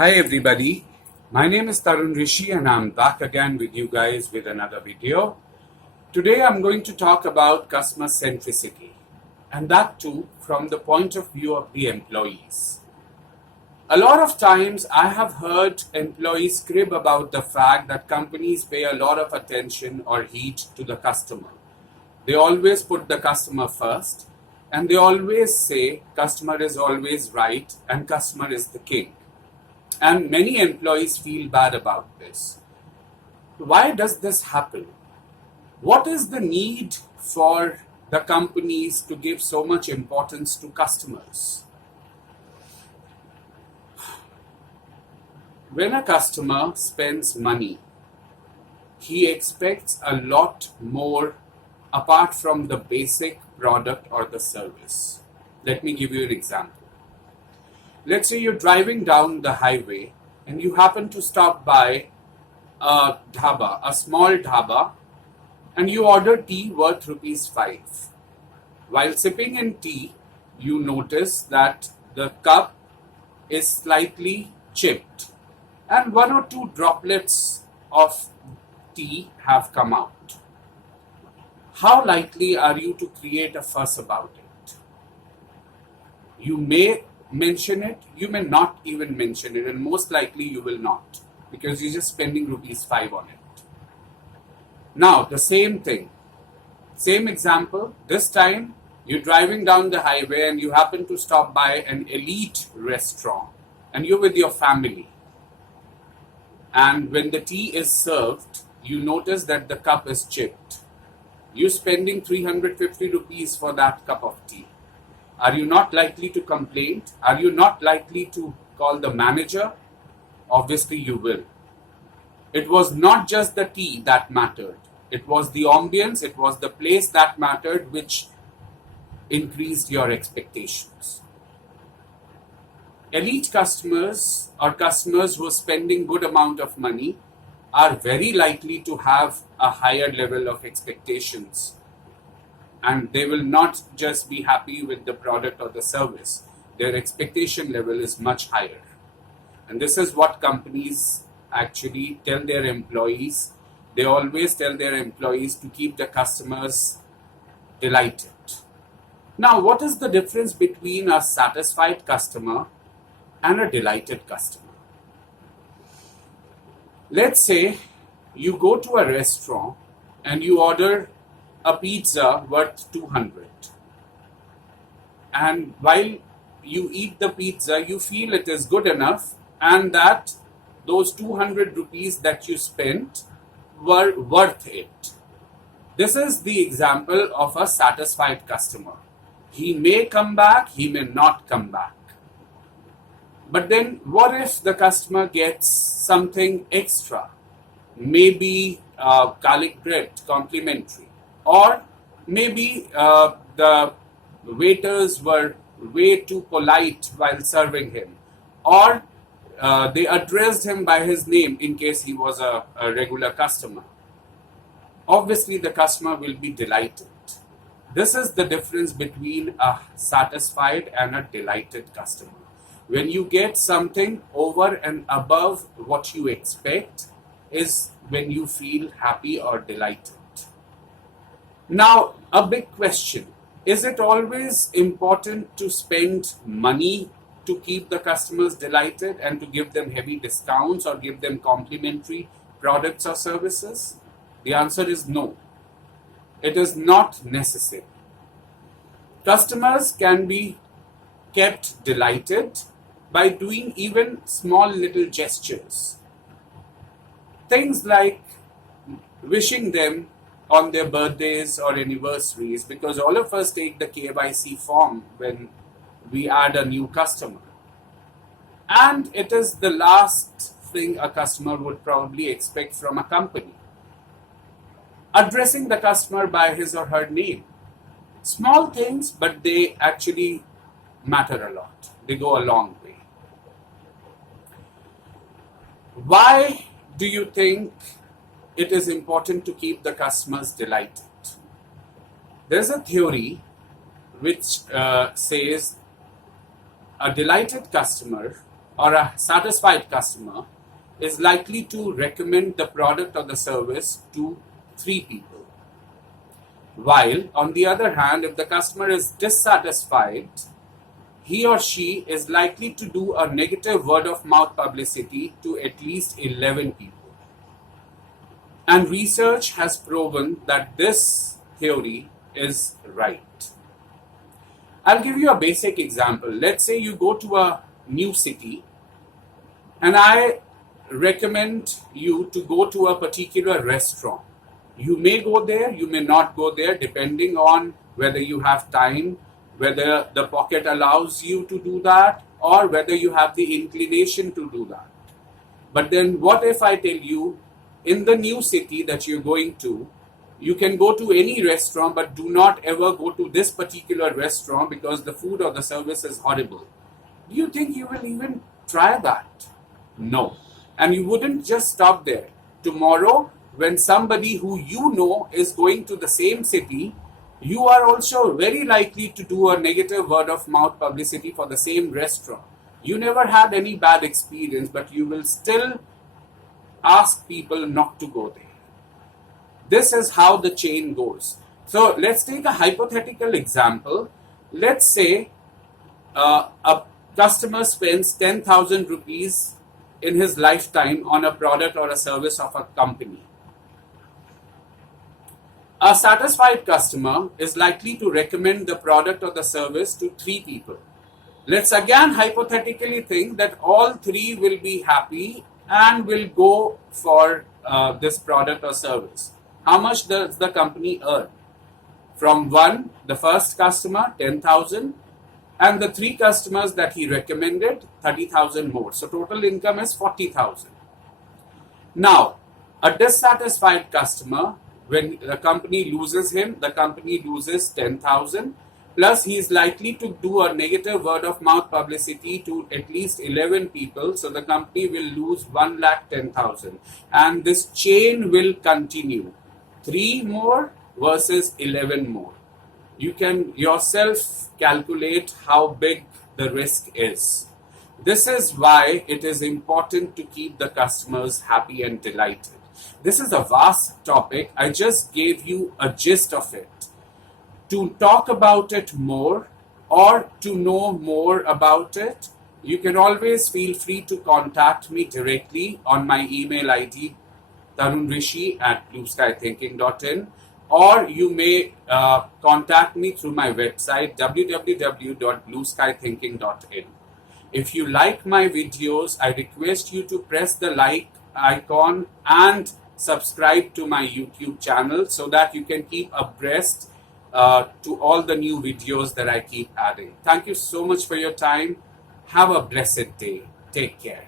Hi everybody, my name is Tarun Rishi and I'm back again with you guys with another video. Today I'm going to talk about customer centricity, and that too from the point of view of the employees. A lot of times I have heard employees crib about the fact that companies pay a lot of attention or heed to the customer. They always put the customer first, and they always say customer is always right and customer is the king. And many employees feel bad about this. Why does this happen? What is the need for the companies to give so much importance to customers? When a customer spends money, he expects a lot more apart from the basic product or the service. Let me give you an example. Let's say you're driving down the highway and you happen to stop by a dhaba, a small dhaba, and you order tea worth ₹5. While sipping in tea, you notice that the cup is slightly chipped and one or two droplets of tea have come out. How likely are you to create a fuss about it? You may mention it, you may not even mention it, and most likely you will not, because you're just spending ₹5 on it. Now, the same thing, same example, this time you're driving down the highway and you happen to stop by an elite restaurant and you're with your family. And when the tea is served, you notice that the cup is chipped. You're spending ₹350 for that cup of tea. Are you not likely to complain? Are you not likely to call the manager? Obviously you will. It was not just the tea that mattered. It was the ambience, it was the place that mattered, which increased your expectations. Elite customers or customers who are spending good amount of money are very likely to have a higher level of expectations. And they will not just be happy with the product or the service. Their expectation level is much higher. And this is what companies actually tell their employees. They always tell their employees to keep the customers delighted. Now, what is the difference between a satisfied customer and a delighted customer? Let's say you go to a restaurant and you order a pizza worth 200, and while you eat the pizza you feel it is good enough and that those 200 rupees that you spent were worth it. This is the example of a satisfied customer. He may come back, he may not come back. But then what if the customer gets something extra, maybe garlic bread complimentary, or maybe the waiters were way too polite while serving him, or they addressed him by his name in case he was a regular customer. Obviously, the customer will be delighted. This is the difference between a satisfied and a delighted customer. When you get something over and above what you expect is when you feel happy or delighted. Now, a big question. Is it always important to spend money to keep the customers delighted and to give them heavy discounts or give them complimentary products or services? The answer is no. It is not necessary. Customers can be kept delighted by doing even small little gestures. Things like wishing them on their birthdays or anniversaries, because all of us take the KYC form when we add a new customer. And it is the last thing a customer would probably expect from a company. Addressing the customer by his or her name. Small things, but they actually matter a lot. They go a long way. Why do you think it is important to keep the customers delighted? There's a theory which says a delighted customer or a satisfied customer is likely to recommend the product or the service to 3 people. While, on the other hand, if the customer is dissatisfied, he or she is likely to do a negative word of mouth publicity to at least 11 people. And research has proven that this theory is right. I'll give you a basic example. Let's say you go to a new city, and I recommend you to go to a particular restaurant. You may go there, you may not go there, depending on whether you have time, whether the pocket allows you to do that, or whether you have the inclination to do that. But then what if I tell you, in the new city that you're going to, you can go to any restaurant, but do not ever go to this particular restaurant because the food or the service is horrible. Do you think you will even try that? No. And you wouldn't just stop there. Tomorrow, when somebody who you know is going to the same city, you are also very likely to do a negative word of mouth publicity for the same restaurant. You never had any bad experience, but you will still ask people not to go there. This is how the chain goes. So let's take a hypothetical example. Let's say a customer spends 10,000 rupees in his lifetime on a product or a service of a company. A satisfied customer is likely to recommend the product or the service to 3 people. Let's again hypothetically think that all 3 will be happy and will go for this product or service. How much does the company earn? From 1, the first customer, 10,000, and the 3 customers that he recommended, 30,000 more. So total income is 40,000. Now, a dissatisfied customer, when the company loses him, the company loses 10,000. Plus, he is likely to do a negative word of mouth publicity to at least 11 people. So the company will lose 1,10,000. And this chain will continue. 3 more versus 11 more. You can yourself calculate how big the risk is. This is why it is important to keep the customers happy and delighted. This is a vast topic. I just gave you a gist of it. To talk about it more or to know more about it, you can always feel free to contact me directly on my email ID tarunrishi@blueskythinking.in, or you may contact me through my website www.blueskythinking.in. If you like my videos, I request you to press the like icon and subscribe to my YouTube channel so that you can keep abreast to all the new videos that I keep adding. Thank you so much for your time. Have a blessed day. Take care.